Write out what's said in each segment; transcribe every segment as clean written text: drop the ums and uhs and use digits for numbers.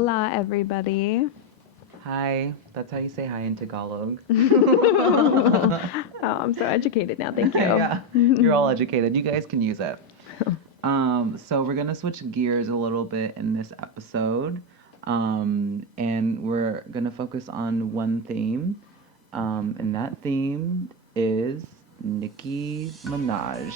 Hola, everybody. Hi. That's how you say hi in Tagalog. Oh, I'm so educated now. Thank you. Yeah, you're all educated. You guys can use it. So we're gonna switch gears a little bit in this episode, and we're gonna focus on one theme, and that theme is Nicki Minaj.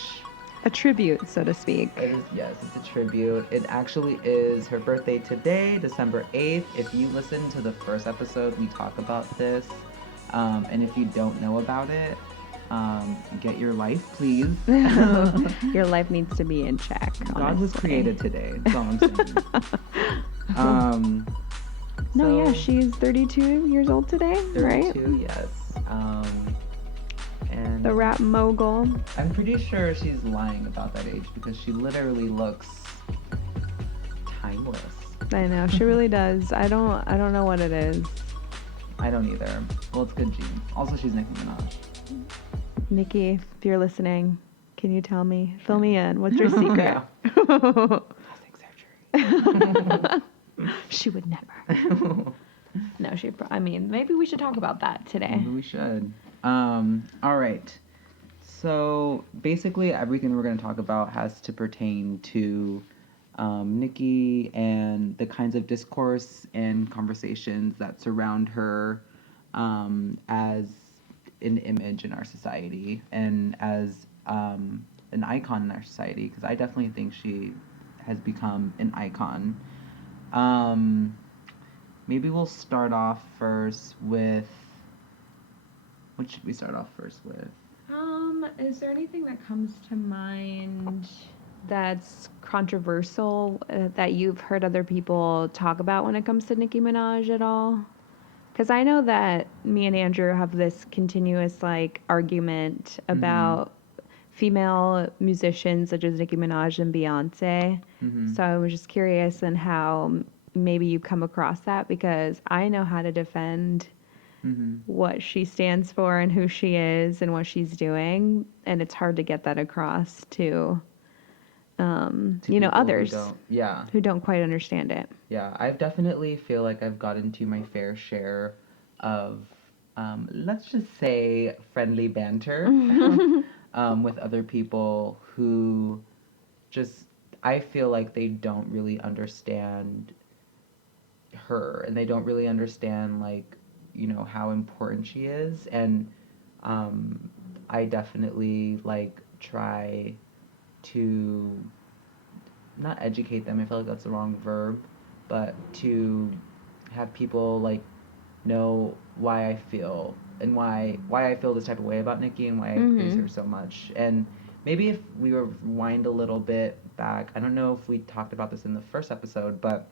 A tribute, so to speak. It is, yes, it's a tribute. It actually is her birthday today, December 8th. If you listen to the first episode, we talk about this. And if you don't know about it, get your life, please. Your life needs to be in check. God was created today. That's all I'm saying. No, yeah, she's 32 years old today, 32, right? Yes. And The rap mogul. I'm pretty sure she's lying about that age because she literally looks timeless. I know, she really does. I don't know what it is. I don't either. Well, it's good genes. Also, she's Nicki Minaj. Nikki, if you're listening, can you tell me? Fill me in. What's your secret? Plastic surgery. She would never. No, I mean, maybe we should talk about that today. Maybe we should. All right. So basically, everything we're going to talk about has to pertain to Nicki and the kinds of discourse and conversations that surround her as an image in our society and as an icon in our society, because I definitely think she has become an icon. Maybe we'll start off first with... What should we start off first with? Is there anything that comes to mind that's controversial that you've heard other people talk about when it comes to Nicki Minaj at all? Because I know that me and Andrew have this continuous argument about female musicians such as Nicki Minaj and Beyonce. So I was just curious in how maybe you come across that, because I know how to defend what she stands for and who she is and what she's doing, and it's hard to get that across to others who don't quite understand it. Yeah, I definitely feel like I've gotten to my fair share of let's just say friendly banter with other people who just, I feel like they don't really understand her, and they don't really understand how important she is. And I definitely try to not educate them, I feel like that's the wrong verb, but to have people know why I feel and why I feel this type of way about Nicki and why I praise her so much. And maybe if we rewind a little bit back, I don't know if we talked about this in the first episode, but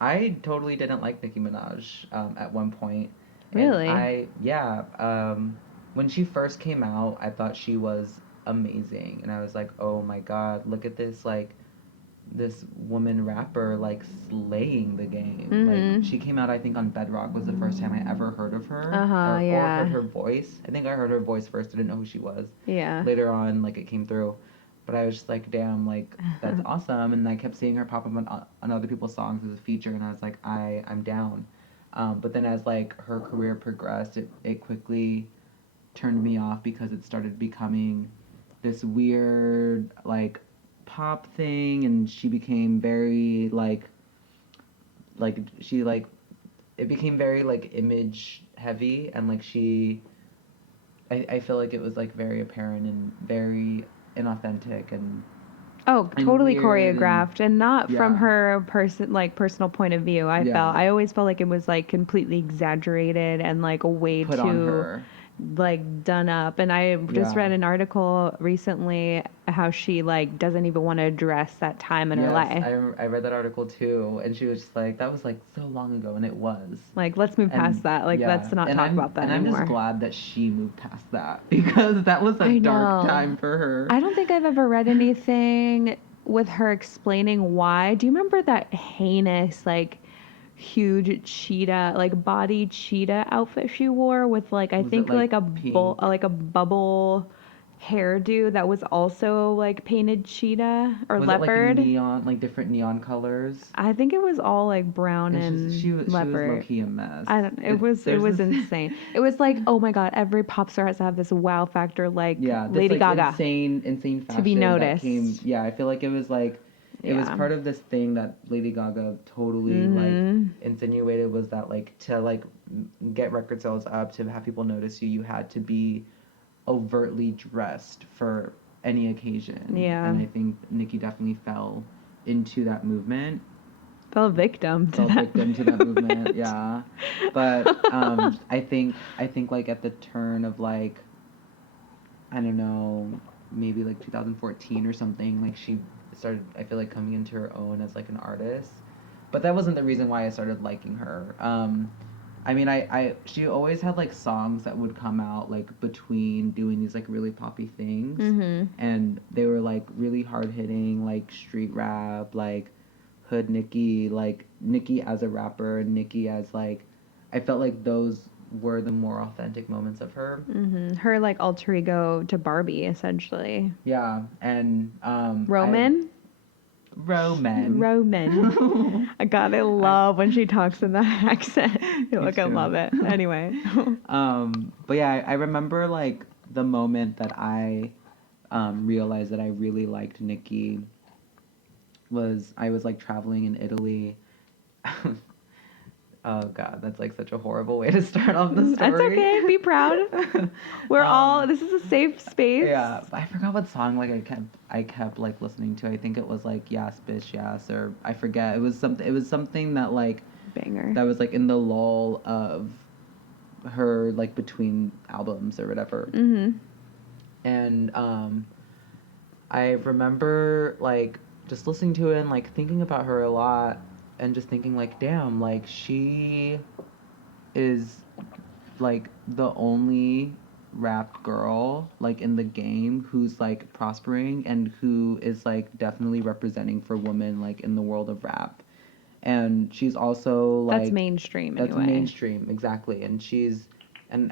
I totally didn't like Nicki Minaj at one point. Really? When she first came out, I thought she was amazing, and I was like, oh my god, look at this this woman rapper slaying the game. She came out, I think, on Bedrock was the first time I ever heard of her, or heard her voice. I think I heard her voice first, didn't know who she was. Yeah. Later on, it came through. But I was just like, damn, that's awesome. And I kept seeing her pop up on other people's songs as a feature, and I was like, I'm down. But then as her career progressed, it quickly turned me off because it started becoming this weird pop thing, and she became very it became very image heavy, and I feel like it was very apparent and very inauthentic and totally weird choreographed and not from her personal point of view. I always felt like it was completely exaggerated and a way put too on her. Done up. And I just read an article recently how she doesn't even want to address that time in her life. I read that article too, and she was just that was so long ago, and it was let's move past that. Let's not talk about that anymore. I'm just glad that she moved past that, because that was a dark time for her. I don't think I've ever read anything with her explaining why. Do you remember that heinous huge cheetah body cheetah outfit she wore with I think a bubble hairdo that was also like painted cheetah or Was leopard. it like neon, like different neon colors? I think it was all like brown And and she was low leopard. key a mess. I don't. It was There's this insane. It was like, oh my god, every pop star has to have this wow factor, like yeah, this Lady like Gaga, insane to be fashion that came. noticed. Yeah, I feel like it was like it was Yeah. part of this thing that Lady Gaga totally like Mhm. insinuated was that like to like get record sales up, to have people notice you, you had to be overtly dressed for any occasion. Yeah. And I think Nicki definitely fell into that movement. Fell victim to Fell that. victim to that movement, yeah. But I think like at the turn of like I don't know, maybe like 2014 or something, like she started, I feel like, coming into her own as like an artist. But that wasn't the reason why I started liking her. I mean, she always had like songs that would come out like between doing these like really poppy things, Mhm. and they were like really hard hitting, like street rap, like hood Nicki, like Nicki as a rapper, and Nicki as like, I felt like those were the more authentic moments of her. Mhm. Her like alter ego to Barbie, essentially. Yeah, and Roman. Roman. Roman. I gotta love when she talks in that accent. I feel Me like I too. love it. Anyway. But yeah, I remember like the moment that I realized that I really liked Nicki was I was like traveling in Italy. Oh god, that's like such a horrible way to start off the That's story. okay. Be proud. We're all. This is a safe space. Yeah, I forgot what song like I kept like listening to. I think it was like Yes Bitch Yes, or I forget. It was something that like Banger. that was like in the lull of her like between albums or whatever. Mhm. And I remember like just listening to it and like thinking about her a lot and just thinking like damn, like she is like the only rap girl like in the game who's like prospering and who is like definitely representing for women like in the world of rap. And she's also like That's mainstream that's anyway. mainstream, exactly. And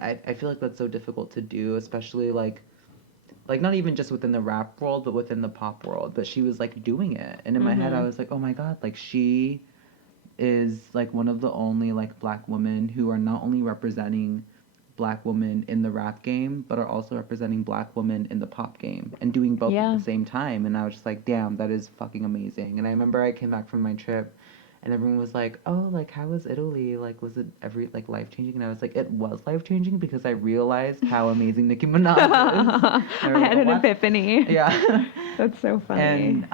I feel like that's so difficult to do, especially like not even just within the rap world but within the pop world. But she was like doing it, and in my head I Mhm. was like, oh my god, like she is like one of the only like black women who are not only representing black women in the rap game but are also representing black women in the pop game and doing both at Yeah. the same time. And I was just like, damn, that is fucking amazing. And I remember I came back from my trip and everyone was like, oh, like how was Italy, like was it every like life changing? And I was like, it was life changing because I realized how amazing Nicki Minaj is. I And had an "What?" epiphany. Yeah. That's so funny. And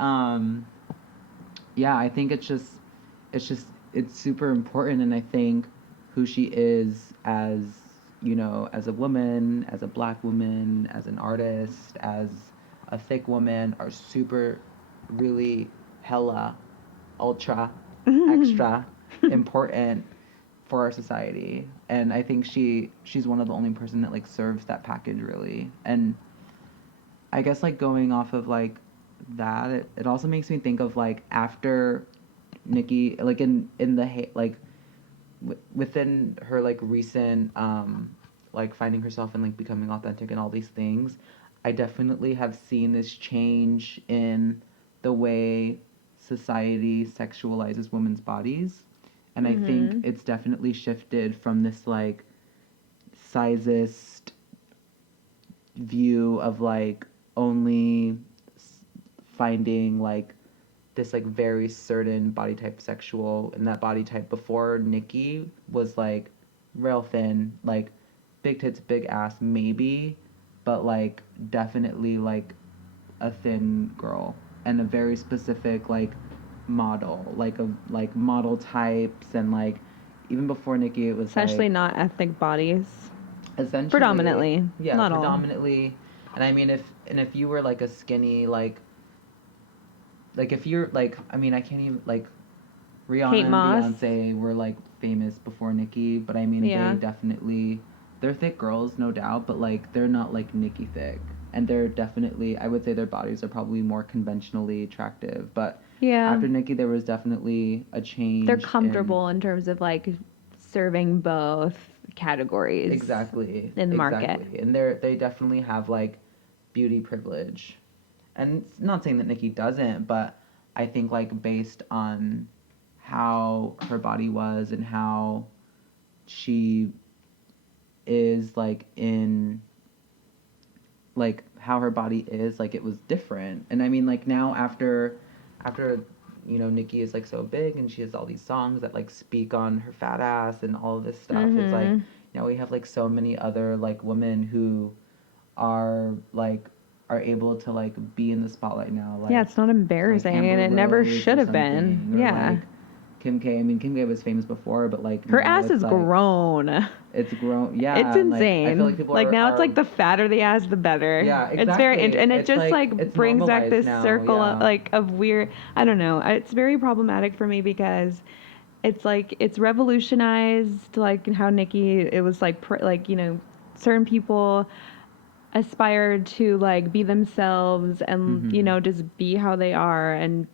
yeah, I think it's super important. And I think who she is as, you know, as a woman, as a black woman, as an artist, as a thick woman are super really hella ultra extra important for our society. And I think she's one of the only person that like serves that package really. And I guess like going off of like that, it also makes me think of like after Nicki, like in the like within her like recent like finding herself and like becoming authentic and all these things, I definitely have seen this change in the way society sexualizes women's bodies. And I think Mhm. it's definitely shifted from this like sizist view of like only finding like this like very certain body type sexual, and that body type before Nicki was like real thin, like big tits, big ass maybe, but like definitely like a thin girl and a very specific like model, like a like model types. And like even before Nicki it was Essentially like not ethnic bodies. essentially Predominantly. yeah, Not all. predominantly. And I mean if you were like a skinny like if you're like, I mean I can't even like Rihanna Kate and Moss. Beyonce were like famous before Nicki, but I mean Yeah. they definitely, they're thick girls no doubt, but like they're not like Nicki thick. And they're definitely, I would say their bodies are probably more conventionally attractive. But Yeah. after Nicki there was definitely a change. They're comfortable in terms of like serving both categories. Exactly. In the market. Exactly. And they definitely have like beauty privilege. And it's not saying that Nicki doesn't, but I think like based on how her body was and how she is like in like how her body is, like it was different. And I mean like now after you know Nicki is like so big and she has all these songs that like speak on her fat ass and all of this stuff, it's like now we have like so many other like women who are like are able to like be in the spotlight now, like yeah, it's not embarrassing, like and Amber it never Rose should or have been. something, or Yeah. like Kim K. I mean, Kim K was famous before, but like Her now ass it's is like grown. it's grown. Yeah, It's and, like I feel insane. like people Like now it's are like the fatter the ass, the better. yeah, It's very, exactly. and it It's just like it's brings back normalized this now. circle of, Yeah. like of weird. I don't know. It's very problematic for me because it's like it's revolutionized like how Nicki. It was like like you know certain people aspire to like be themselves and you Mm-hmm. know just be how they are and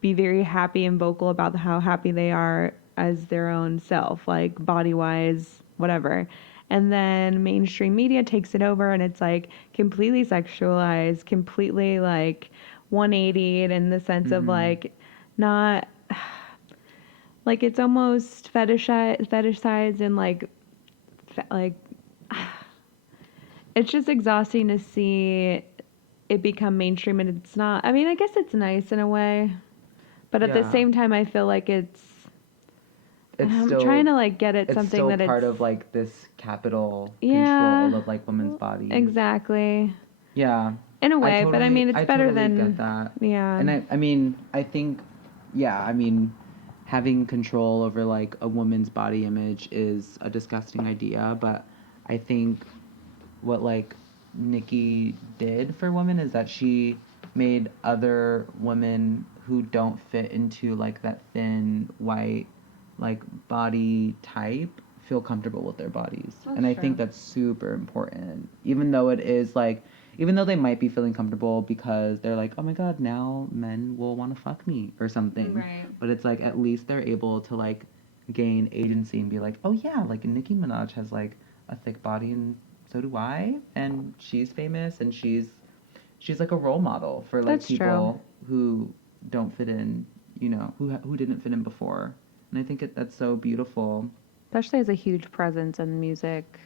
be very happy and vocal about how happy they are as their own self, like body wise, whatever. And then mainstream media takes it over and it's like completely sexualized, completely like 180'd in the sense of Mm-hmm. like not like it's almost fetishized and like it's just exhausting to see it become mainstream and it's not. I mean, I guess it's nice in a way, but at the Yeah. same time I feel like It's I'm trying still to like get at it's something still that part it's of like this capital yeah, control of like women's bodies. exactly. Yeah. In a way, but I mean it's I better totally than get that. yeah. And I mean, I think yeah, I mean having control over like a woman's body image is a disgusting idea, but I think what like Nicki did for women is that she made other women who don't fit into like that thin white like body type feel comfortable with their bodies. That's and I true. think that's super important. Even though it is like even though they might be feeling comfortable because they're like, "Oh my god, now men will want to fuck me" or something. Right. But it's like at least they're able to like gain agency and be like, "Oh yeah, like Nicki Minaj has like a thick body and so do I, and she's famous and she's like a role model for like That's true. people who don't fit in, you know, who didn't fit in before." And I think that's so beautiful. Especially as a huge presence in music,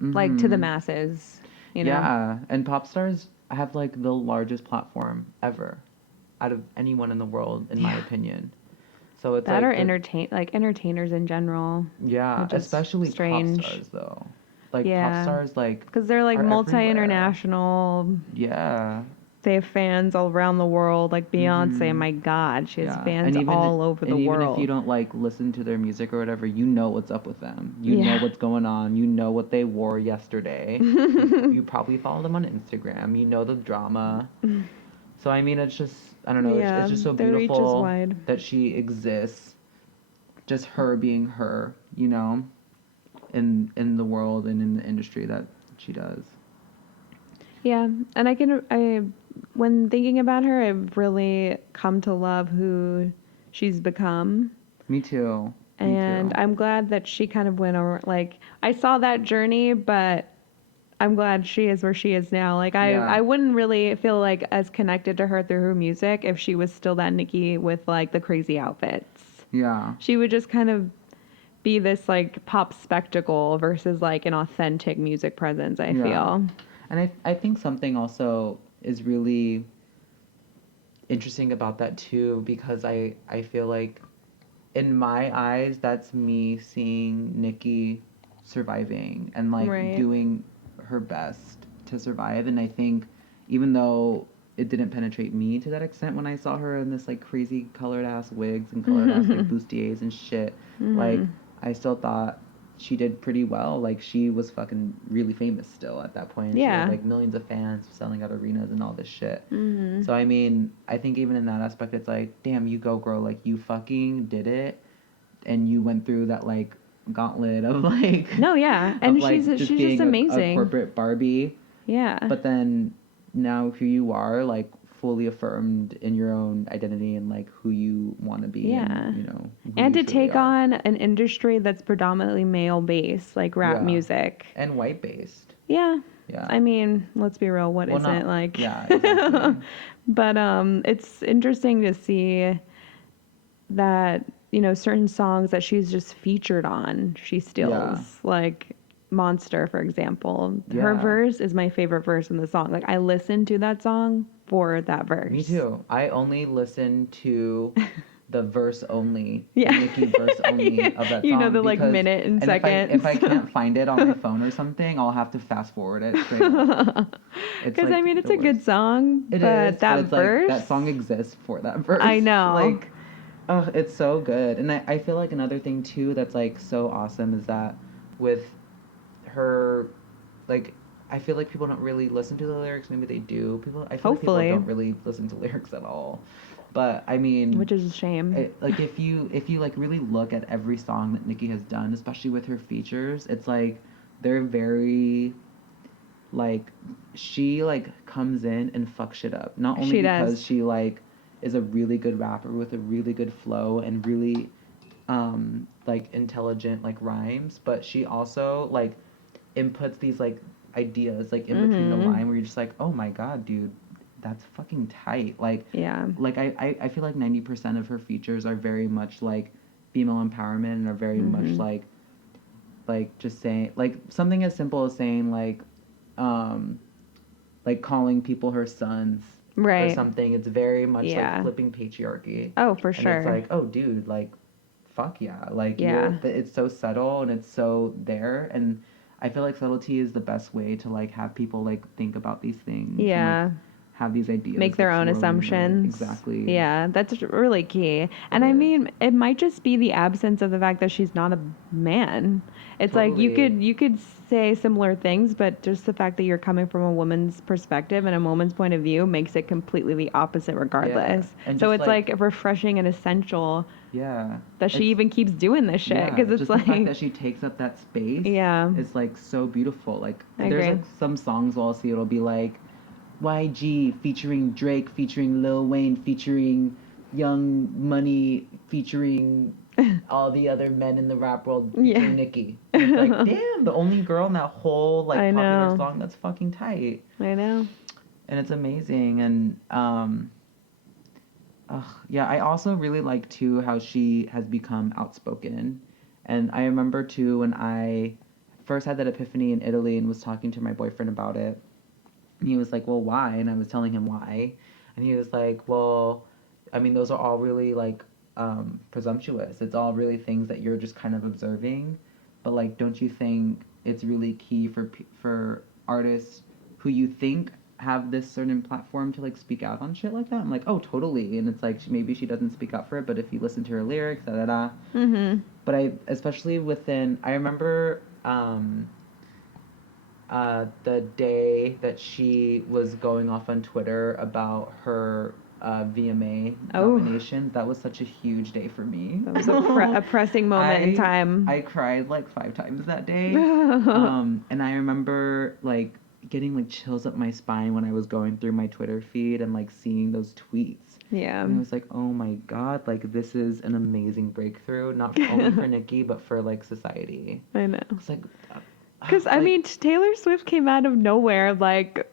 like to the Mhm. masses, you know. Yeah, and pop stars have like the largest platform ever out of anyone in the world in my Yeah. opinion. So it's That are like the entertainers in general, yeah, which is especially pop strange. stars though. Like pop Yeah. stars like Because they're like are everywhere. multi-international. Yeah. They have fans all around the world. Like Beyonce, Mhm. my God, she has Yeah, fans all over the and even if you world. don't like listen to their music or whatever, you know what's up with them. You know Yeah. what's going on. You know what they wore yesterday. You probably follow them on Instagram. You know the drama. So I mean, it's just I don't know. Yeah, It's just so their reach is beautiful wide. that she exists. Just her being her, you know, in the world and in the industry that she does. Yeah, and when thinking about her, I've really come to love who she's become. Me too. Me And too. I'm glad that she kind of went over, like, I saw that journey, but I'm glad she is where she is now. Like, Yeah. I wouldn't really feel like as connected to her through her music if she was still that Nicki with, like, the crazy outfits. Yeah. She would just kind of be this, like, pop spectacle versus, like, an authentic music presence, I Yeah. feel. And I think something also is really interesting about that too because I feel like in my eyes that's me seeing Nicki surviving and like Right. doing her best to survive. And I think even though it didn't penetrate me to that extent when I saw her in this like crazy colored ass wigs and colored ass like bustiers and shit, like I still thought she did pretty well. Like she was fucking really famous still at that point. She had Yeah. like millions of fans selling out arenas and all this shit. Mm-hmm. So I mean, I think even in that aspect, it's like, damn, you go, girl. Like you fucking did it, and you went through that like gauntlet of like No, yeah, of and like just she's just being a amazing. corporate Barbie, Yeah. but then now here you are, like fully affirmed in your own identity and like who you want to be Yeah. and you know who And you to truly take are. on an industry that's predominantly male based, like rap Yeah, music. and white based. Yeah. Yeah. I mean, let's be real. What Well, isn't not, like? yeah, exactly. But it's interesting to see that, you know, certain songs that she's just featured on, she Yeah. steals. Like Monster, for example. Her Yeah. verse is my favorite verse in the song. Like I listen to that song for that verse. Me too. I only listen to the verse only, Yeah. the Nicki verse only of that You know, song the like because, minute and and if seconds. I can't find it on my phone or something, I'll have to fast forward it straight up. It's Because I like mean, it's the a good worst. song, It but is, but that it's like verse, that song exists for that verse. I know. Like, oh, it's so good. And I feel like another thing too that's like so awesome is that with her, like, I feel like people don't really listen to the lyrics. Maybe they do. I feel like people Hopefully, don't really listen to lyrics at all. But I mean, which is a shame. like if you like really look at every song that Nicki has done, especially with her features, it's like they're very like she like comes in and fucks shit up. Not only She because does. she like is a really good rapper with a really good flow and really like intelligent like rhymes, but she also like inputs these like ideas like in between the line where you're just like, oh my god, dude, that's fucking tight. Yeah. Like I feel like 90% of her features are very much like female empowerment and are very much like just saying like something as simple as saying um like calling people her sons or Right. something. It's very much like Yeah. flipping patriarchy. Oh, for And it's sure. like, oh dude, like fuck yeah. Like Yeah. it's so subtle and it's so there, and I feel like subtlety is the best way to like have people like think about these things and like Yeah. have these ideas Make their like own swirling in their head. assumptions. Exactly. Yeah, that's really key. And It I is. mean, it might just be the absence of the fact that she's not a man. It's like Totally. you could say similar things, but just the fact that you're coming from a woman's perspective and a woman's point of view makes it completely the opposite Yeah. regardless. And So just it's like refreshing and essential yeah. that she It's even keeps doing this shit yeah, because it's just the fact like that she takes up that space yeah, is like so beautiful. Like I there's agree. like some songs where I'll see it'll be like YG featuring Drake featuring Lil Wayne featuring Young Money featuring all the other men in the rap world Yeah. featuring Nicki. And it's like, damn, the only girl in that whole like I popular know. song that's fucking tight. I know. And it's amazing. And yeah, I also really like too how she has become outspoken. And I remember too when I first had that epiphany in Italy and was talking to my boyfriend about it. And he was like, "Well, why?" And I was telling him why. And he was like, "Well, I mean, those are all really like presumptuous. It's all really things that you're just kind of observing. But like, don't you think it's really key for artists who you think have this certain platform to like speak out on shit like that?" I'm like, "Oh, totally." And it's like maybe she doesn't speak up for it, but if you listen to her lyrics, da da da. But I especially within I remember the day that she was going off on Twitter about her VMA Oh. nomination. That was such a huge day for me. That was a pressing moment in time. I cried like 5 times that day. And I remember like getting like chills up my spine when I was going through my Twitter feed and like seeing those tweets. Yeah. And I was like, oh my god, like this is an amazing breakthrough, not only for Nicki, but for like society. I know. It's like, Because, I like, mean, Taylor Swift came out of nowhere, like,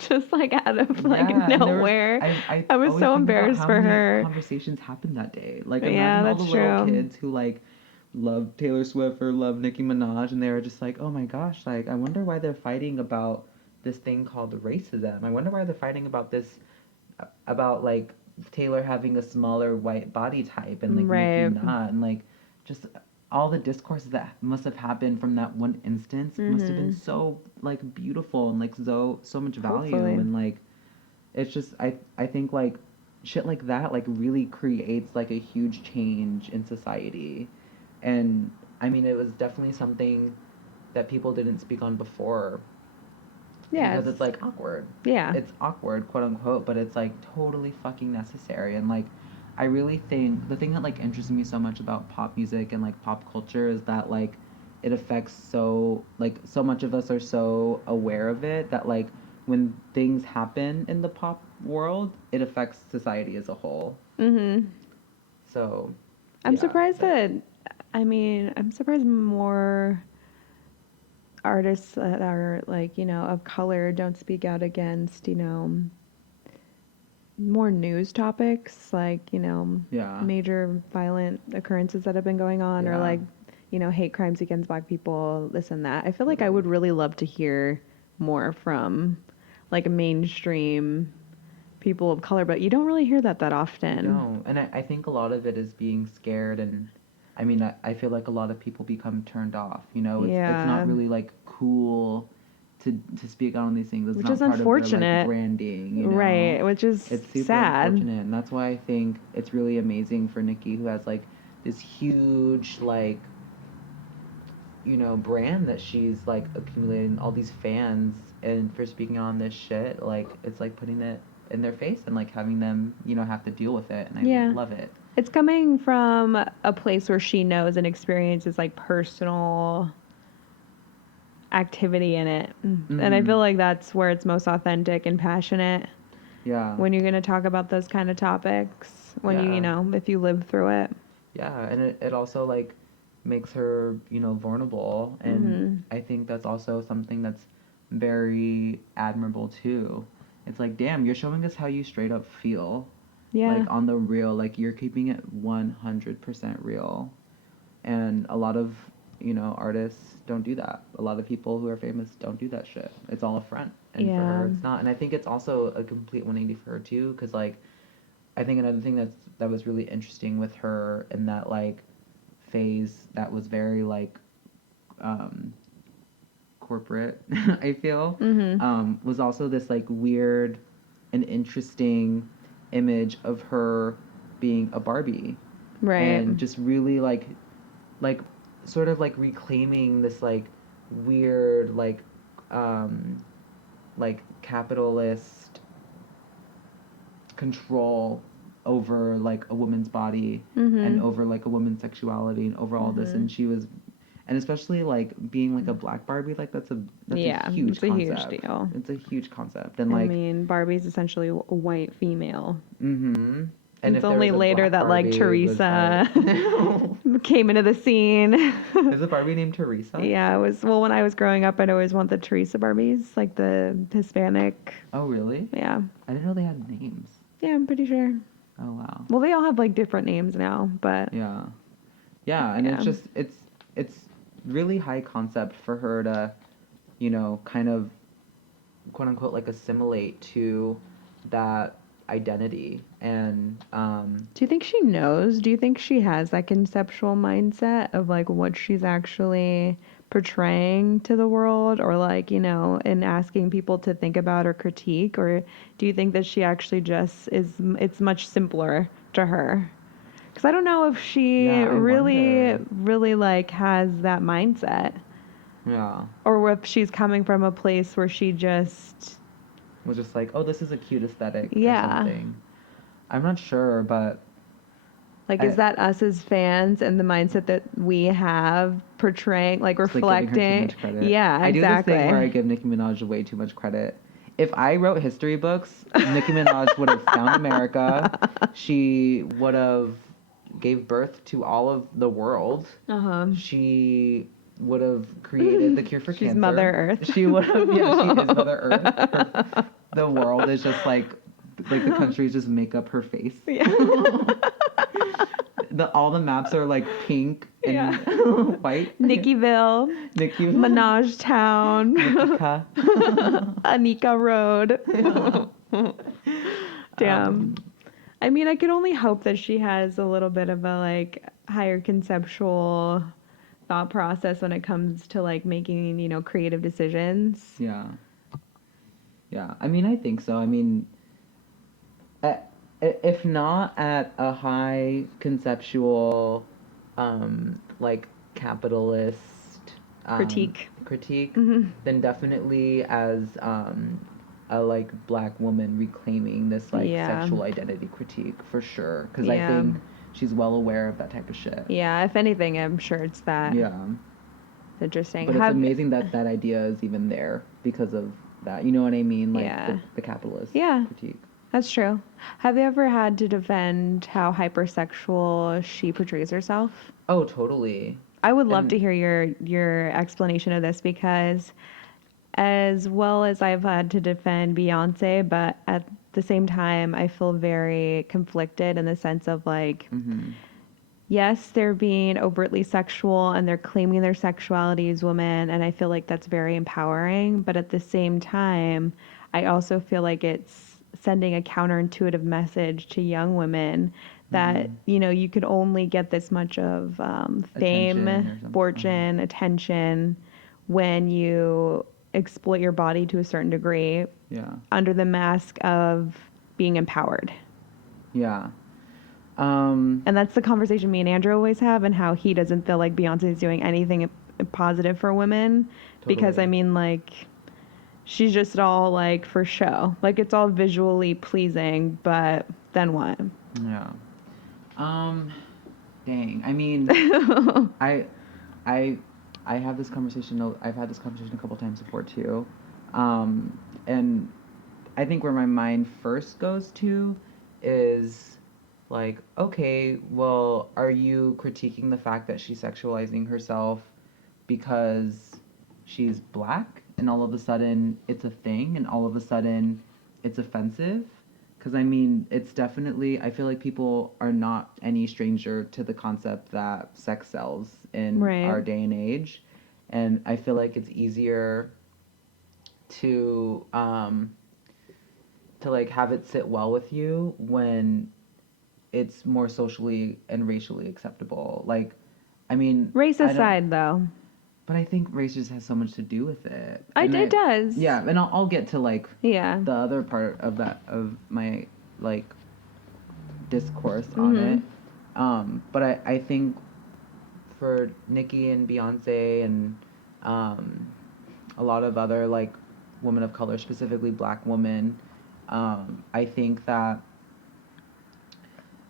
just like out of like yeah, and nowhere. I was always so think about embarrassed how for many her. conversations happened that day. Like, Yeah, imagine all the that's little true. kids who like love Taylor Swift or love Nicki Minaj, and they were just like, oh my gosh, like I wonder why they're fighting about this thing called racism. I wonder why they're fighting about this, about like Taylor having a smaller white body type and like Nicki Right. not, and like just all the discourses that must have happened from that one instance must have been so like beautiful and like so much value. Hopefully. And like it's just I think like shit like that like really creates like a huge change in society. And I mean it was definitely something that people didn't speak on before Yeah. because it's like awkward. Yeah. It's awkward, quote unquote, but it's like totally fucking necessary. And like I really think the thing that like interests me so much about pop music and like pop culture is that like it affects so like so much of us are so aware of it that like when things happen in the pop world, it affects society as a whole. So I'm yeah, surprised that, I mean, I'm surprised more artists that are like, of color don't speak out against, more news topics like, Yeah. major violent occurrences that have been going on, or Yeah. like, hate crimes against black people, this and that. I feel like I would really love to hear more from like mainstream people of color, but you don't really hear that You often. don't. And I think a lot of it is being scared, and I mean I feel like a lot of people become turned off. It's not Yeah. really like cool to speak out on these things. It's Which not is part of their like unfortunate. branding. Right, which is It's super sad. unfortunate, and that's why I think it's really amazing for Nicki, who has like this huge like brand that she's like accumulating all these fans, and for speaking on this shit, like it's like putting it in their face and like having them, have to deal with it, and I Yeah. love it. It's coming from a place where she knows and experiences like personal activity in it. And I feel like that's where it's most authentic and passionate, Yeah. when you're going to talk about those kind of topics, when Yeah. if you live through it. Yeah, and it also like makes her, vulnerable, and I think that's also something that's very admirable too. It's like, damn, you're showing us how you straight up feel. Yeah. Like on the real, like you're keeping it 100% real. And a lot of, artists don't do that. A lot of people who are famous don't do that shit. It's all a front. And for her, Yeah. it's not. And I think it's also a complete 180 for her too, because like I think another thing that was really interesting with her in that like phase that was very like corporate, I feel, was also this like weird and interesting image of her being a Barbie, Right. and just really like sort of like reclaiming this like weird like capitalist control over like a woman's body, and over like a woman's sexuality, and over all this, and she was, and especially like being like a black Barbie, like that's a Yeah, huge it's a huge concept. deal. It's a huge concept, and I like mean, Barbie's essentially a white female. mm-hmm. And It's if there only was a later black that like Barbie, it was Teresa like came into the scene. there's a Barbie named Teresa. Yeah, it was, well, when I was growing up, I'd always want the Teresa Barbies, like the Hispanic. Oh really? Yeah. I didn't know they had names. Yeah, I'm pretty sure. Oh wow. Well, they all have like different names now, but Yeah. Yeah, and Yeah. it's just it's really high concept for her to, kind of quote unquote like assimilate to that identity. And do you think she knows? Do you think she has that conceptual mindset of like what she's actually portraying to the world, or like, and asking people to think about or critique? Or do you think that she actually just it's much simpler to her? Because I don't know if she Yeah, I really, wonder. really like has that mindset, Yeah, or if she's coming from a place where she just, was just like, oh, this is a cute aesthetic or yeah. something. I'm not sure, but Like, I, is that us as fans and the mindset that we have portraying, like just, like, giving her too reflecting? much credit. Yeah, I do this exactly. thing where I give Nicki Minaj way too much credit. If I wrote history books, Nicki Minaj would have found America. She would have gave birth to all of the world. She would have created the cure for She's cancer. Mother Earth. She would have, yeah, she is Mother Earth. The world is just like the countries just make up her face. Yeah. All the maps are like pink and Yeah. white. Nickyville. Nicki Minaj Town. Nickica. Anika Road. Damn. I mean, I could only hope that she has a little bit of a like higher conceptual thought process when it comes to like making, creative decisions. Yeah. Yeah. I mean, I think so. I mean, if not at a high conceptual, like capitalist Critique. then definitely as a like black woman reclaiming this like Yeah. sexual identity critique for sure, because I Yeah. think she's well aware of that type of shit. Yeah, if anything, I'm sure it's that. Yeah. Interesting. But it's amazing that that idea is even there because of that. You know what I mean? Like Yeah. the capitalist Yeah. critique. That's true. Have you ever had to defend how hypersexual she portrays herself? Oh, totally. I would love And to hear your explanation of this because as well as I've had to defend Beyonce, but at the same time I feel very conflicted in the sense of like mm-hmm, yes, they're being overtly sexual and they're claiming their sexuality as women, and I feel like that's very empowering. But at the same time, I also feel like it's sending a counterintuitive message to young women that, mm-hmm. you know, you could only get this much of Attention fame, or something. Uh-huh. fortune, attention when you exploit your body to a certain degree Yeah. under the mask of being empowered. Yeah. Um, And that's the conversation me and Andrew always have, and how he doesn't feel like Beyonce is doing anything positive for women. Because, I totally. mean, like, she's just all like for show. Like, it's all visually pleasing, but then what? Yeah. Um, dang. I mean, I, I, I have this conversation. I've had this conversation a couple times before too, and I think where my mind first goes to is like, okay, well, are you critiquing the fact that she's sexualizing herself because she's black and all of a sudden it's a thing and all of a sudden it's offensive? Because I mean, it's definitely, I feel like people are not any stranger to the concept that sex sells in Right. our day and age. And I feel like it's easier to, to like have it sit well with you when it's more socially and racially acceptable. Like, I mean, Race I don't, aside, though, but I think race just has so much to do with it. And it does. yeah, and I'll get to like Yeah. the other part of that of my like discourse on Mm-hmm. it. But I think for Nicki and Beyonce and um, a lot of other like women of color, specifically black women, I think that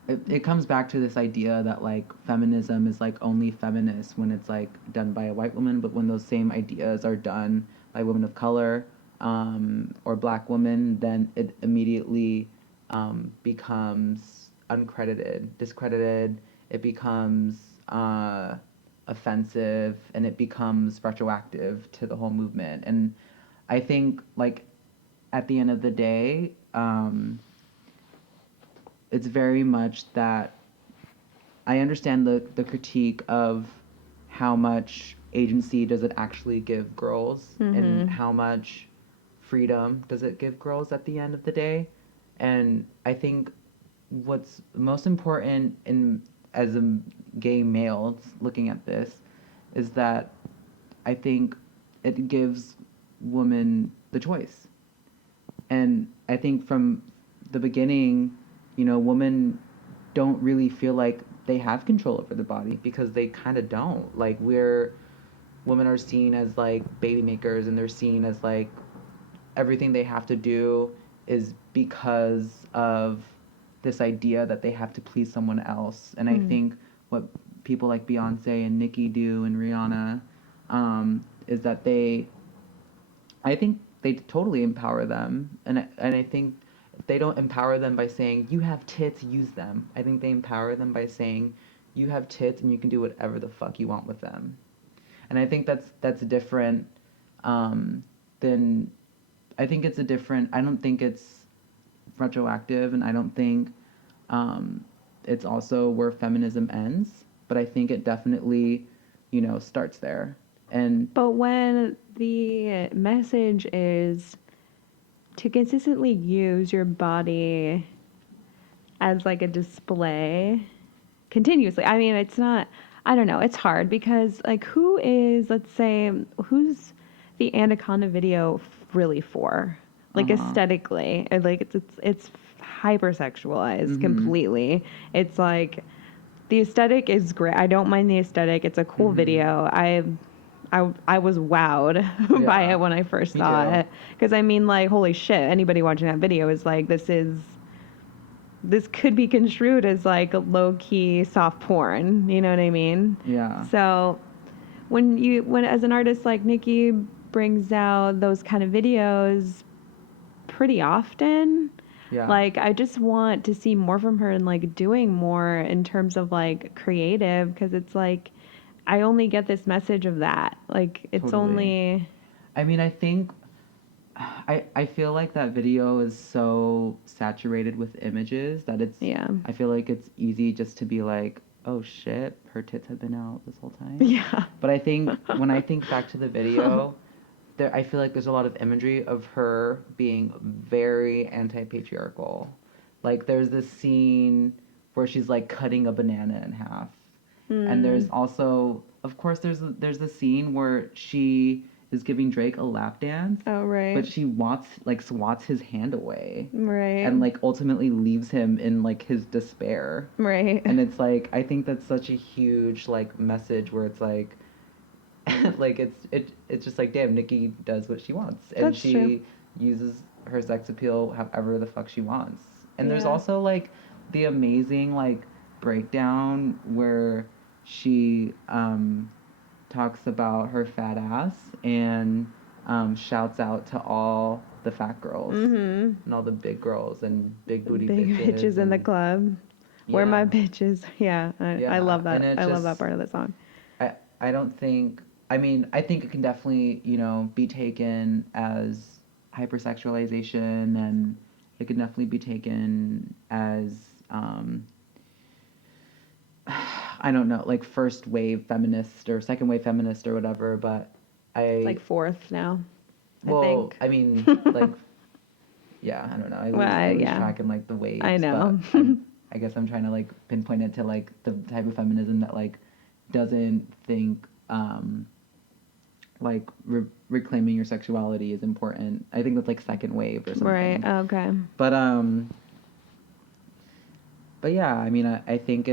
it comes back to this idea that like feminism is like only feminist when it's like done by a white woman, but when those same ideas are done by women of color or black women, then it immediately becomes uncredited, discredited. It becomes offensive, and it becomes retroactive to the whole movement. And I think like at the end of the day. It's very much that I understand the critique of how much agency does it actually give girls and Mm-hmm. how much freedom does it give girls at the end of the day. And I think what's most important in as a gay male looking at this is that I think it gives women the choice. And I think from the beginning, you know, women don't really feel like they have control over the body because they kind of don't. Like women are seen as like baby makers, and they're seen as like everything they have to do is because of this idea that they have to please someone else. And I Mm. think what people like Beyonce and Nicki do and Rihanna is that I think they totally empower them, and I think they don't empower them by saying you have tits, use them. I think they empower them by saying you have tits and you can do whatever the fuck you want with them. And I think that's different um, than I think it's a different. I don't think it's retroactive, and I don't think it's also where feminism ends. But I think it definitely, you know, starts there. And But when the message is to consistently use your body as like a display continuously. I mean, it's not, I don't know, it's hard because like who is, let's say, who's the Anaconda video really for? uh Like huh. aesthetically, like it's hypersexualized Mhm. completely. It's like the aesthetic is great. I don't mind the aesthetic. It's a cool Mhm. video. I was wowed by Yeah. it when I first Me saw too. it because I mean like holy shit, anybody watching that video is like this could be construed as like a low key soft porn. You know what I mean? Yeah. So when as an artist like Nicki brings out those kind of videos pretty often, Yeah. like I just want to see more from her and like doing more in terms of like creative because it's like I only get this message of that. Like, it's Totally. only... I mean, I think I feel like that video is so saturated with images that it's Yeah. I feel like it's easy just to be like, oh shit, her tits have been out this whole time. Yeah. But I think when I think back to the video, there I feel like there's a lot of imagery of her being very anti-patriarchal. Like there's this scene where she's like cutting a banana in half. And there's also, of course, there's the scene where she is giving Drake a lap dance, Oh, right. but she swats his hand away, Right. and like ultimately leaves him in like his despair. Right. And it's like I think that's such a huge like message where it's like, like it's just like damn, Nicki does what she wants, and That's she true. uses her sex appeal however the fuck she wants. And there's Yeah. also like the amazing like breakdown where she talks about her fat ass and shouts out to all the fat girls and all the big girls and big booty Big bitches in the and, club. Where my bitches. Yeah. I love that. and it I love just that part of the song. I don't think I mean I think it can definitely be taken as hypersexualization, and it can definitely be taken as I don't know, like first wave feminist or second wave feminist or whatever, but It's like fourth now. I think. I mean, like, yeah, I don't know. I lose yeah. track in like the waves. I know. But I guess I'm trying to like pinpoint it to like the type of feminism that like doesn't think like reclaiming your sexuality is important. I think that's like second wave or something. Right. Okay. But yeah, I mean, I think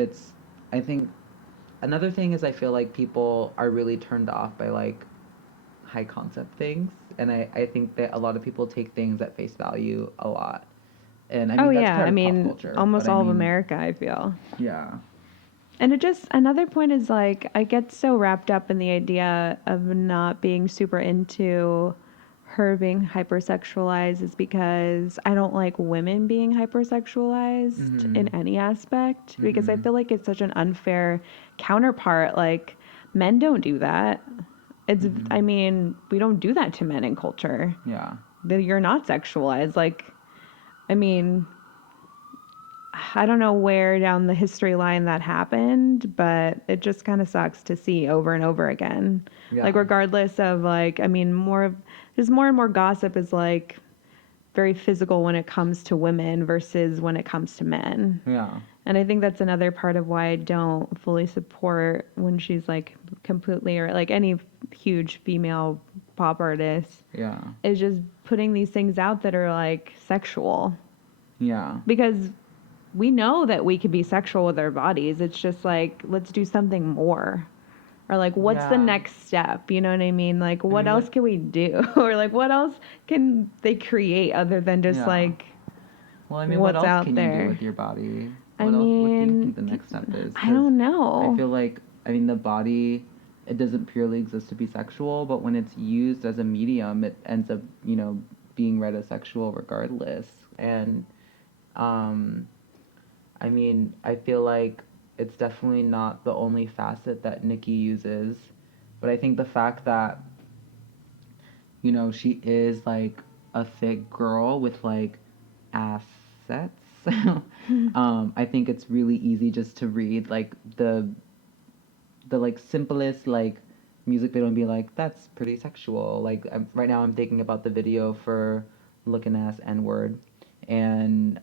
another thing is I feel like people are really turned off by like high concept things, and I think that a lot of people take things at face value a lot, and I mean that's yeah. part I of pop mean, culture. almost But all of America, I feel. Yeah. And it just, another point is like, I get so wrapped up in the idea of not being super into her being hypersexualized is because I don't like women being hypersexualized in any aspect, because I feel like it's such an unfair counterpart. Like, men don't do that. It's, I mean, we don't do that to men in culture. Yeah. You're not sexualized. Like, I mean, I don't know where down the history line that happened, but it just kind of sucks to see over and over again. Yeah. Like, regardless of, like, I mean, there's more and more gossip is like very physical when it comes to women versus when it comes to men. Yeah. And I think that's another part of why I don't fully support when she's like completely, or like any huge female pop artist, Yeah. is just putting these things out that are like sexual. Yeah. Because we know that we can be sexual with our bodies. It's just like, let's do something more. Or like, what's the next step? You know what I mean? Like, what else can we do? Or like, what else can they create other than just like, well, I mean, what's what else out can there? you do with your body? I What else? What do you mean, think the next step is? I don't know. I feel like, I mean, the body, it doesn't purely exist to be sexual, but when it's used as a medium, it ends up, being read as sexual regardless. And, I mean, I feel like it's definitely not the only facet that Nicki uses, but I think the fact that, she is like a thick girl with like assets. I think it's really easy just to read like the like simplest like music video and be like, that's pretty sexual. Like right now I'm thinking about the video for Looking Ass N-Word, and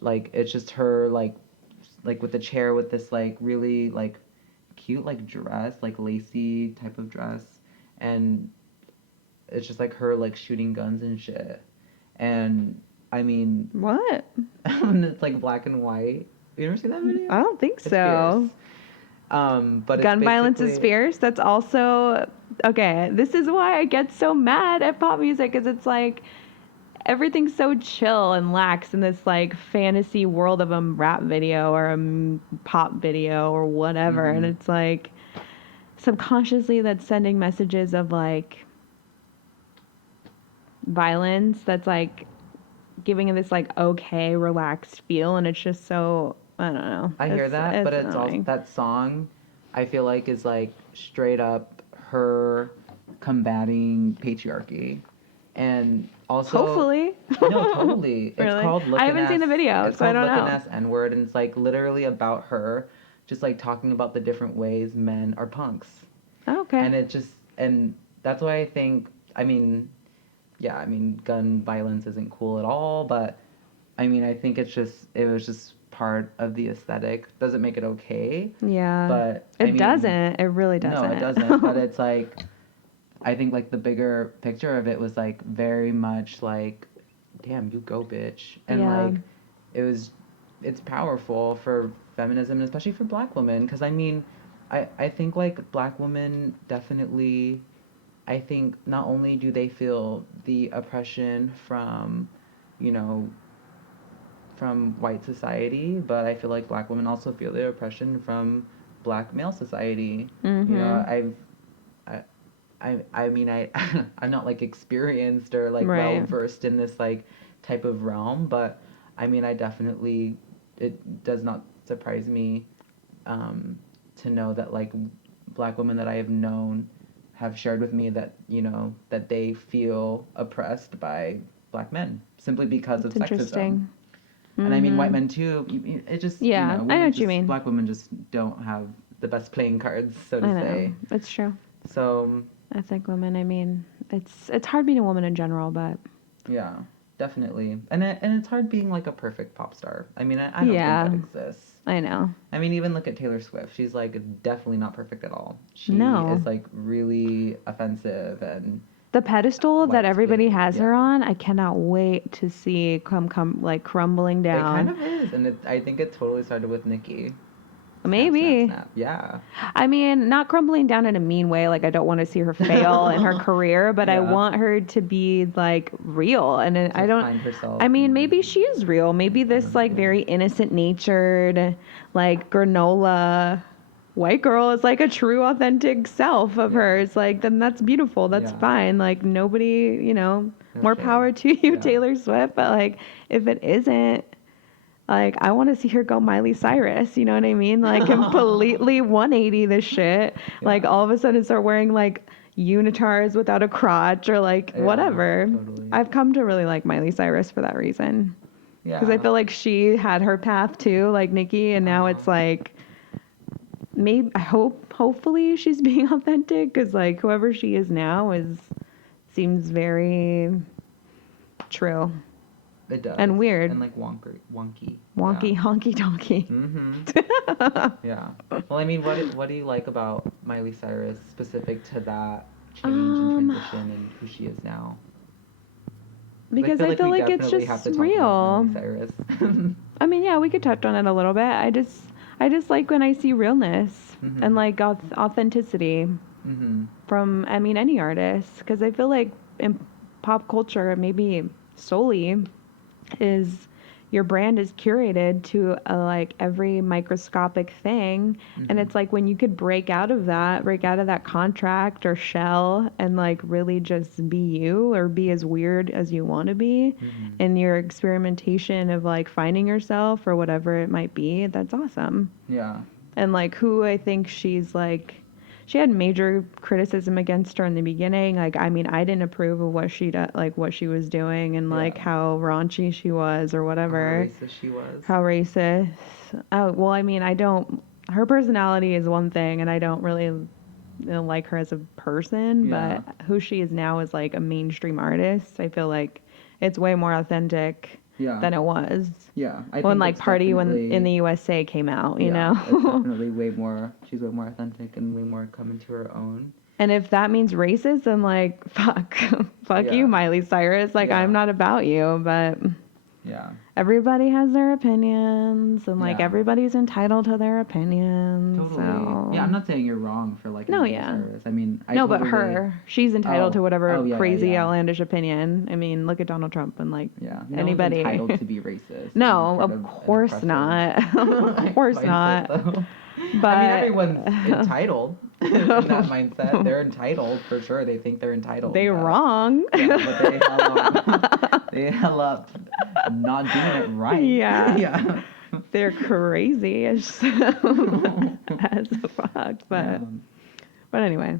like it's just her like with the chair with this like really like cute like dress, like lacy type of dress, and it's just like her like shooting guns and shit. And I mean, What? it's like black and white. You ever seen that video? I don't think It's so. fierce. But gun violence is fierce. That's also okay. This is why I get so mad at pop music, because it's like everything's so chill and lax in this like fantasy world of a rap video or a pop video or whatever, and it's like subconsciously that's sending messages of like violence that's like giving it this like okay relaxed feel, and it's just so I don't know. I hear that, but it's also annoying. that song I feel like is like straight up her combating patriarchy. And also, Hopefully. no, totally. It's Really? called I haven't seen the video, It's so I called don't Looking know. Ass N-word, and it's like literally about her just like talking about the different ways men are punks. Oh, okay. And and that's why I think, I mean, yeah, I mean, gun violence isn't cool at all, but I mean, I think it was just part of the aesthetic. Doesn't make it okay, Yeah. but I It mean, doesn't. It really doesn't. no, it doesn't. But it's like, I think like the bigger picture of it was like very much like, damn, you go, bitch, and Yeah. like, it's powerful for feminism, and especially for Black women, because I mean, I think like Black women definitely, I think not only do they feel the oppression from, you know, from white society, but I feel like Black women also feel the oppression from Black male society. Mm-hmm. You know, I mean, I'm not like experienced or like Right. well versed in this like type of realm, but I mean, I definitely, it does not surprise me to know that like Black women that I have known have shared with me that, you know, that they feel oppressed by Black men simply because It's of interesting. sexism. And I mean, white Mhm. men too. It just, Yeah, you know, I know what you mean. Black women just don't have the best playing cards, so to I know. say. It's true. So, I think women, I mean, it's hard being a woman in general, but yeah, definitely. And it's hard being like a perfect pop star. I mean, I don't yeah, think that exists. I know. I mean, even look at Taylor Swift. She's like definitely not perfect at all. She No. is like really offensive and The pedestal that everybody white-splaining, has her yeah. on, I cannot wait to see come like crumbling It kind down. of is, and I think it totally started with Nicki. Maybe. Snap. Yeah. I mean, not crumbling down in a mean way. Like, I don't want to see her fail in her career, but I Yeah. want her to be like real. And To I don't. find herself. I mean, maybe she is real. Maybe this like very innocent natured, like granola white girl is like a true authentic self of Yeah. hers. Like, then that's beautiful. That's Yeah. fine. Like, nobody, you know, No more shade. power to you, Yeah. Taylor Swift. But like, if it isn't, like, I want to see her go Miley Cyrus, you know what I mean? Like, completely 180 this shit. Yeah. Like, all of a sudden start wearing, like, unitards without a crotch or, like, Yeah, whatever. totally. I've come to really like Miley Cyrus for that reason. Yeah. Because I feel like she had her path too, like Nicki, and now it's like, maybe, hopefully she's being authentic, because, like, whoever she is now seems very true. It does. And weird. And like wonky. Wonky, Yeah. honky donkey. Mm-hmm. Yeah. Well, I mean, what do you like about Miley Cyrus specific to that change and transition and who she is now? Because I feel like it's definitely have just to talk about real. Miley Cyrus. I mean, yeah, we could touch on it a little bit. I just like when I see realness Mhm. and like authenticity Mm-hmm. from, I mean, any artist. Because I feel like in pop culture, maybe solely, is your brand is curated to like every microscopic thing, and it's like when you could break out of that contract or shell and like really just be you, or be as weird as you want to be in your experimentation of like finding yourself or whatever it might be. That's awesome. Yeah. And like who I think she's like, she had major criticism against her in the beginning. Like, I mean, I didn't approve of what what she was doing, and like Yeah. how raunchy she was or whatever. How racist she was. How racist. Oh, well, I mean, I don't, her personality is one thing, and I don't really like her as a person, Yeah. but who she is now is like a mainstream artist. I feel like it's way more authentic Yeah. than it was. Yeah. When like Party when in the USA came out, you know? It's definitely way more, she's way more authentic and way more coming to her own. And if that means racist, then like, fuck Yeah. you, Miley Cyrus. Like, Yeah. I'm not about you, but Yeah. everybody has their opinions, and like Yeah. everybody's entitled to their opinions. Totally. So. Yeah, I'm not saying you're wrong for liking No, Miley yeah. Cyrus. I mean, I No, totally, but she's entitled to whatever yeah, crazy, yeah. outlandish opinion. I mean, look at Donald Trump and like Yeah. anybody. No one's entitled to be racist. No, Part of an course oppressive not. Of course mindset, not. though. But I mean, everyone's entitled in that mindset. They're entitled for sure. They think they're entitled. They wrong. Yeah, but they hell up not doing it right. Yeah. Yeah. they're crazy as fuck. But anyway,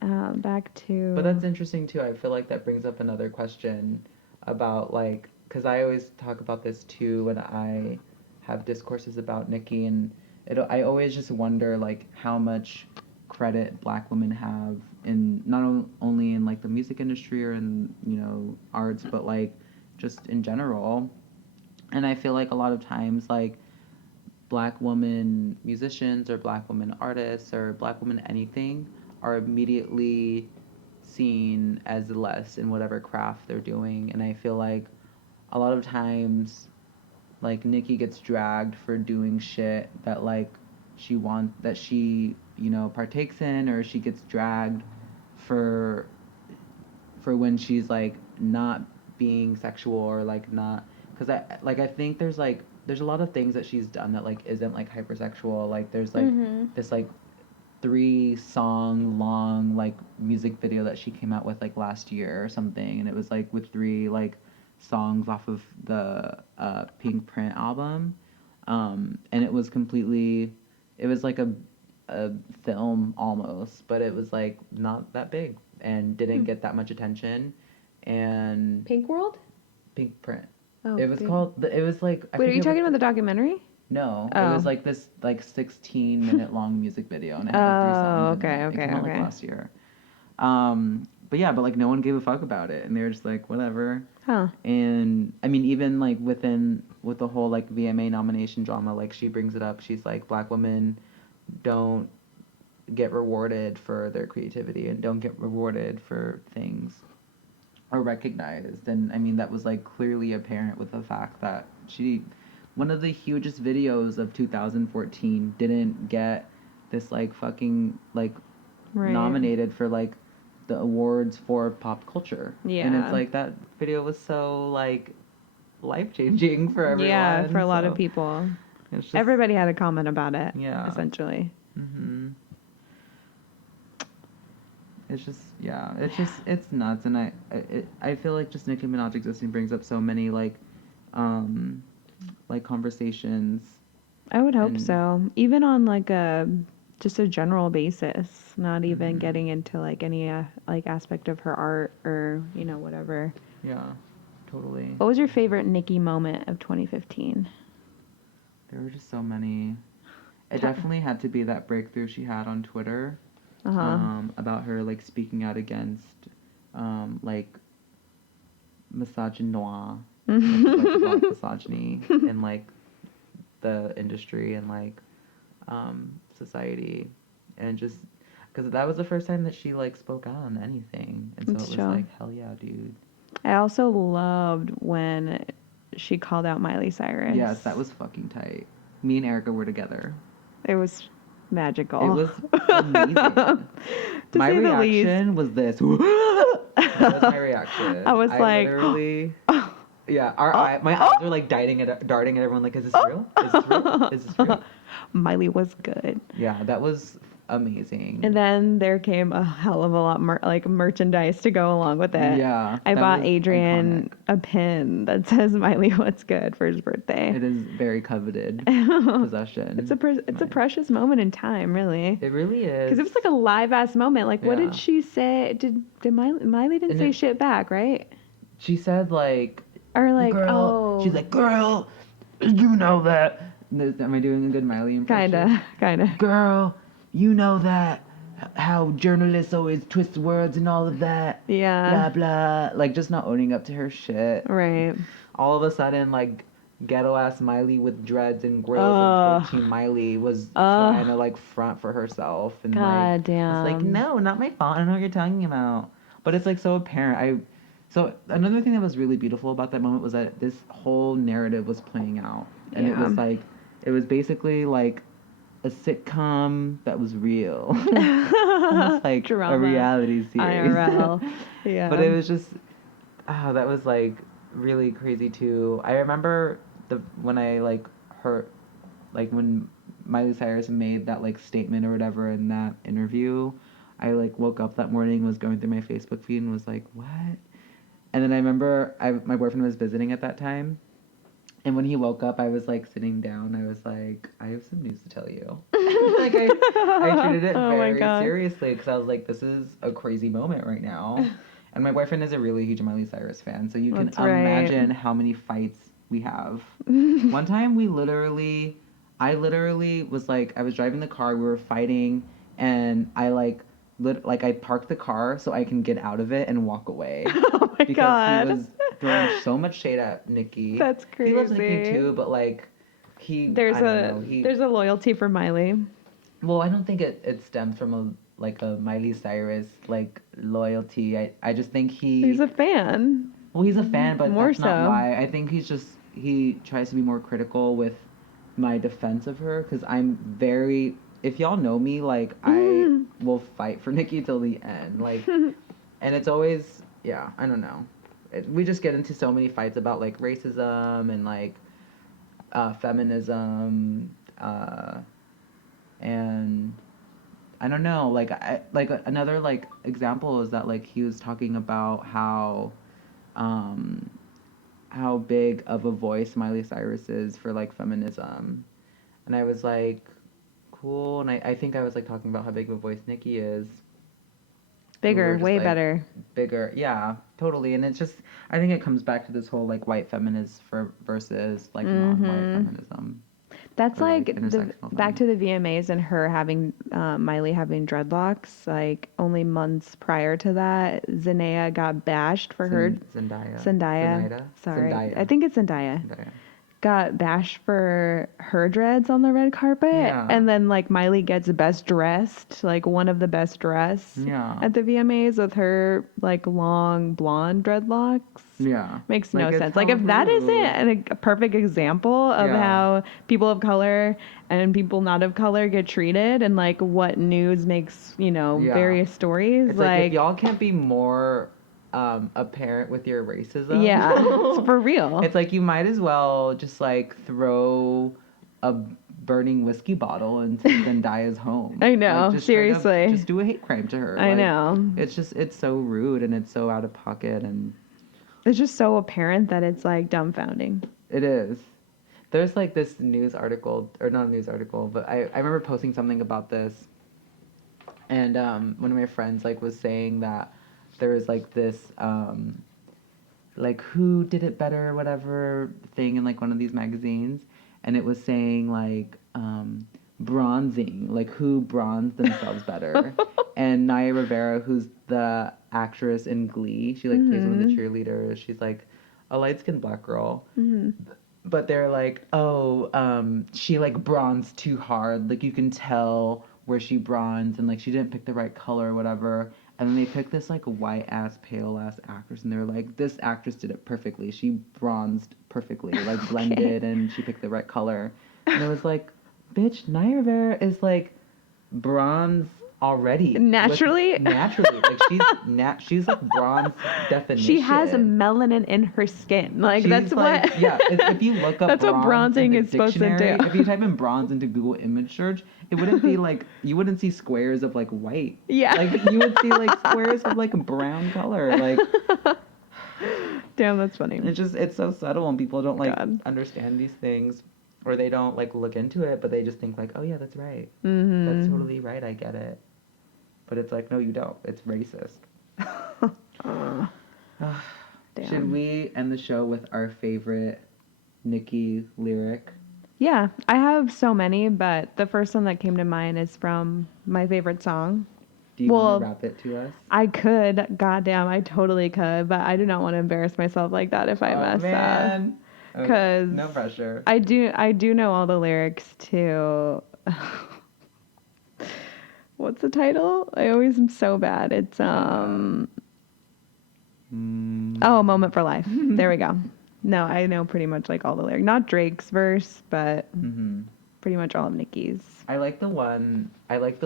back to. But that's interesting too. I feel like that brings up another question about like, because I always talk about this too when I have discourses about Nicki, and I always just wonder like how much credit Black women have in not only in like the music industry or in arts, but like just in general. And I feel like a lot of times like Black women musicians or Black women artists or Black women anything are immediately seen as less in whatever craft they're doing. And I feel like a lot of times like Nicki gets dragged for doing shit that like she partakes in, or she gets dragged for when she's like not being sexual or like not, because I think there's a lot of things that she's done that like isn't like hypersexual. Like there's like this like 3-song long like music video that she came out with like last year or something, and it was like with 3 like songs off of the Pink Print album, and it was like a film almost, but it was like not that big and didn't get that much attention. And Pink World? Pink Print. Oh, it was called. It was like. Wait, are you talking about the documentary? No, Oh. It was like this like 16-minute long music video, and it had like 3 songs. Okay, it came out like last year. But yeah, but like no one gave a fuck about it, and they were just like whatever. Huh. And I mean, even like with the whole like VMA nomination drama, like she brings it up. She's like, Black women don't get rewarded for their creativity and don't get rewarded for things or recognized. And I mean, that was like clearly apparent with the fact that one of the hugest videos of 2014 didn't get this like fucking like nominated for like the awards for pop culture. Yeah. And it's like that video was so like life-changing for everyone. Yeah, for a lot of people. Just, everybody had a comment about it. Yeah. Essentially. Mm-hmm. It's just, yeah, it's nuts. And I feel like just Nicki Minaj existing brings up so many like conversations. I would hope so. Even on like just a general basis, not even getting into like any like aspect of her art or whatever. Yeah, totally. What was your favorite Nicki moment of 2015? There were just so many. It definitely had to be that breakthrough she had on Twitter. About her like speaking out against like misogynoir, like black misogyny in like the industry and like society, and just because that was the first time that she like spoke out on anything, and so it was like, hell yeah, dude. I also loved when she called out Miley Cyrus. Yes, that was fucking tight. Me and Erica were together. It was magical. It was amazing. My reaction was this. That was my reaction. I was like, literally, yeah, my eyes were like darting at everyone. Like, is this real? Is this real? Is this real? Miley was good. Yeah, that was amazing. And then there came a hell of a lot like merchandise to go along with it. Yeah, I bought Adrian a pin that says Miley what's good for his birthday. It is very coveted possession. It's a precious moment in time, really. It really is. Because it was like a live ass moment. Like, what did she say? Did Miley didn't say shit back, right? She said like, or like, girl. She's like, girl, you know that. Am I doing a good Miley impression? Kinda. Girl, you know that how journalists always twist words and all of that. Yeah. Blah, blah. Like, just not owning up to her shit. Right. All of a sudden, like, ghetto-ass Miley with dreads and grills and protein Miley was trying to, like, front for herself. And, God damn. It's like, no, not my fault. I don't know what you're talking about. But it's, like, so apparent. So, another thing that was really beautiful about that moment was that this whole narrative was playing out. And it was, like, it was basically, like, a sitcom that was real. Almost like Drama. A reality series. IRL. Yeah. But it was just, that was like really crazy too. I remember when I like heard, like when Miley Cyrus made that like statement or whatever in that interview, I like woke up that morning, was going through my Facebook feed and was like, what? And then I remember my boyfriend was visiting at that time. And when he woke up, I was like sitting down. I was like, I have some news to tell you. Like I treated it Oh my very God. seriously because I was like, this is a crazy moment right now. And my boyfriend is a really huge Miley Cyrus fan, so you can That's right. imagine how many fights we have. One time I literally was like, I was driving the car, we were fighting, and I like I parked the car so I can get out of it and walk away. Oh my Because God. he was throwing so much shade at Nicki. That's He loves Nicki crazy. too, but like There's I don't know, there's a loyalty for Miley. well, I don't think it stems from a Miley Cyrus like loyalty. I just think He's a fan. well, he's a fan, but More that's not so. why. I think he tries to be more critical with my defense of her because I'm very. If y'all know me, like I will fight for Nicki till the end, like, and it's always yeah. I don't know. We just get into so many fights about like racism and like feminism, and I don't know. Another like example is that like he was talking about um, how big of a voice Miley Cyrus is for like feminism, and I was like, cool. And I think I was like talking about how big of a voice Nicki is. And we Bigger, were just, way like, better. Bigger, yeah, totally. And it's just I think it comes back to this whole like white feminist versus like non-white feminism. That's Or, like intersectional back to the VMAs and her having Miley having dreadlocks. Like only months prior to that, Zendaya got bashed for her Zendaya. Zendaya. Zenaida? Sorry, Zendaya. I think it's Zendaya. Zendaya. Got bashed for her dreads on the red carpet, Yeah. and then like Miley gets best dressed, like one of the best dressed Yeah. at the VMAs with her like long blonde dreadlocks. Yeah. Makes Like, no it's sense. Like if that rude. isn't a perfect example of Yeah. how people of color and people not of color get treated and like what news makes, Yeah. various stories, It's like if y'all can't be more apparent with your racism. yeah, it's for real. It's like you might as well just like throw a burning whiskey bottle into Zendaya's home. I know, Like, just straight up, seriously. just do a hate crime to her. I Like, know. It's so rude and it's so out of pocket and It's just so apparent that it's like dumbfounding. it is. There's like this news article, or not a news article, but I remember posting something about this, and one of my friends like was saying that there was like this like who did it better or whatever thing in like one of these magazines, and it was saying like bronzing, like who bronzed themselves better, and Naya Rivera, who's the actress in Glee, she like plays one of the cheerleaders. She's like a light skinned black girl. But they're like, oh, she like bronzed too hard. Like you can tell where she bronzed and like she didn't pick the right color or whatever. And then they picked this like white ass, pale ass actress and they were like, this actress did it perfectly. She bronzed perfectly, like blended and she picked the right color. And it was like, bitch, Naya Rivera is like bronze already. Naturally? Naturally. Like she's like bronze definition. She has melanin in her skin. Like She's that's like, what. yeah, if you look up That's what bronze bronzing in the is supposed to dictionary, do. if you type in bronze into Google image search, it wouldn't be like, you wouldn't see squares of like white. Yeah. Like you would see like squares of like brown color. Like Damn, that's funny. it's so subtle and people don't like God. understand these things or they don't like look into it, but they just think like, oh yeah, that's right. Mm-hmm. That's totally right, I get it. But it's like, no, you don't. It's racist. Damn. Should we end the show with our favorite Nicki lyric? Yeah, I have so many, but the first one that came to mind is from my favorite song. Do you Well, want to rap it to us? I could, goddamn, I totally could, but I do not want to embarrass myself like that if I mess up. Oh, 'Cause no pressure. I do know all the lyrics to. What's the title? I always am so bad. It's Oh, Moment for Life. There we go. No, I know pretty much like all the lyrics. Not Drake's verse, but pretty much all of Nicki's. I like the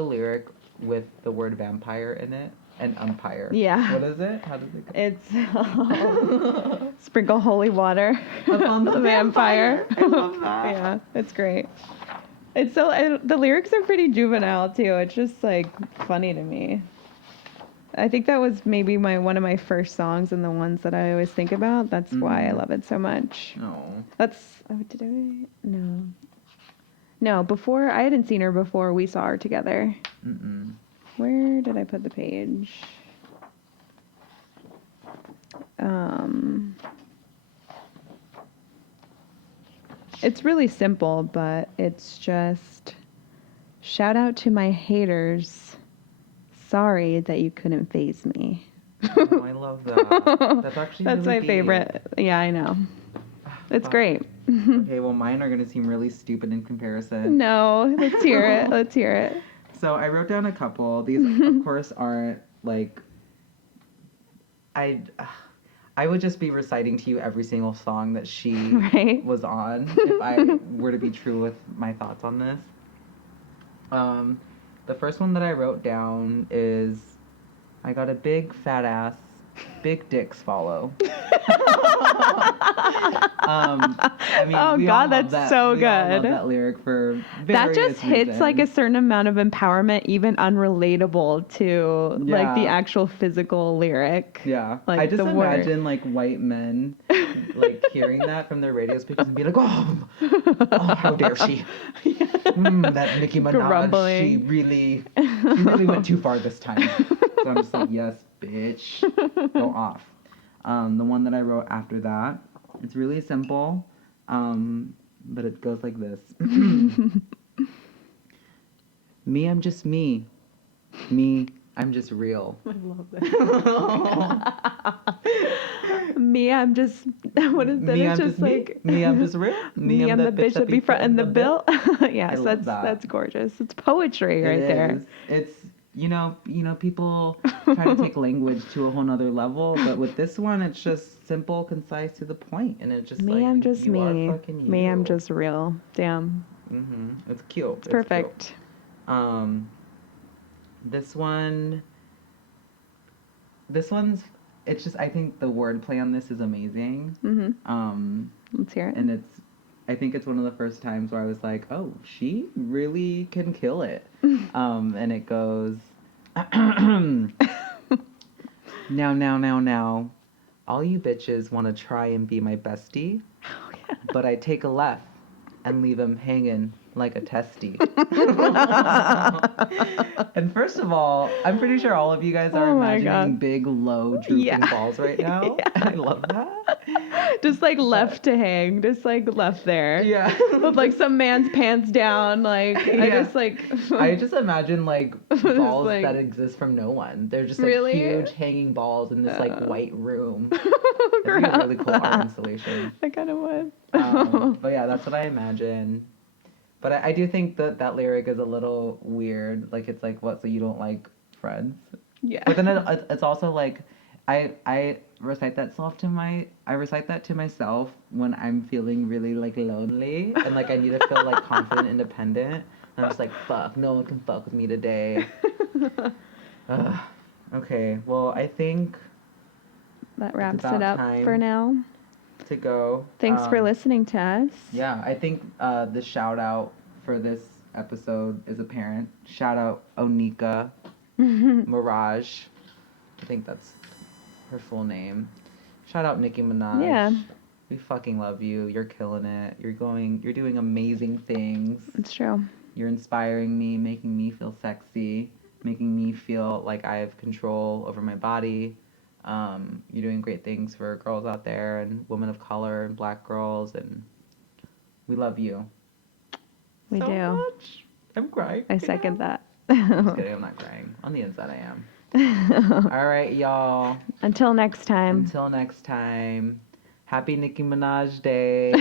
lyric with the word vampire in it and umpire. Yeah. What is it? How does it go? It's sprinkle holy water Upon the vampire. I love that. Yeah, it's great. It's so the lyrics are pretty juvenile too. It's just like funny to me. I think that was maybe one of my first songs and the ones that I always think about. That's why I love it so much. No. Did I? No. No, before, I hadn't seen her before we saw her together. Mm-mm. Where did I put the page? It's really simple, but it's just, shout out to my haters. Sorry that you couldn't faze me. Oh, I love that. That's actually That's really my favorite. Yeah, I know. It's great. Okay, well, mine are going to seem really stupid in comparison. No, let's hear it. Let's hear it. So I wrote down a couple. These, of course, aren't like... I would just be reciting to you every single song that she was on if I were to be true with my thoughts on this. The first one that I wrote down is, I got a big fat ass, big dicks follow. I mean, oh we God, all love that's so we good. all love that lyric for various that just hits reasons. like a certain amount of empowerment, even unrelatable to like the actual physical lyric. Yeah, like I just the imagine like white men like hearing that from their radio speakers and be like, oh how dare she? That Nicki Minaj, Grumbling. she really went too far this time. So I'm just like, yes, bitch, go off. The one that I wrote after that, it's really simple, but it goes like this. Me, I'm just me. Me, I'm just real. I love that. Me, I'm just. What is that? Me, It's I'm just like. me, I'm just real. Me, I'm the bitch that be frontin' the bill. Yes, love that's gorgeous. It's poetry right there. It's you know people try to take language to a whole nother level, but with this one, it's just simple, concise, to the point, and it's just Me, like, I'm just you me. are fucking you. Me, I'm just real. Damn. It's cute. It's perfect. Cute. This one's. It's just, I think the wordplay on this is amazing. Let's hear it. And I think it's one of the first times where I was like, oh, she really can kill it. And it goes, now, all you bitches want to try and be my bestie, but I take a left and leave him hanging like a testy. And first of all, I'm pretty sure all of you guys are imagining big, low, drooping balls right now. Yeah. I love that. Just like left to hang, just like left there. Yeah. With like some man's pants down, like I just imagine like balls that exist from no one. They're just like huge hanging balls in this like white room. That'd be a really cool art installation. I kind of would. But yeah, that's what I imagine. But I do think that lyric is a little weird. Like, it's like, what, so you don't like friends? Yeah. But then it's also like, I recite that to myself when I'm feeling really like lonely and like I need to feel like confident, independent. And I'm just like, fuck, no one can fuck with me today. Okay, well, I think that wraps it up for now. To go. Thanks for listening to us. Yeah, I think the shout out for this episode is apparent. Shout out Onika Mirage. I think that's her full name. Shout out Nicki Minaj. Yeah. We fucking love you. You're killing it. You're doing amazing things. It's true. You're inspiring me, making me feel sexy, making me feel like I have control over my body. You're doing great things for girls out there and women of color and black girls, and we love you. We so do. Much. I'm crying. I second that. Just kidding, I'm not crying. On the inside I am. All right, y'all. Until next time. Happy Nicki Minaj Day.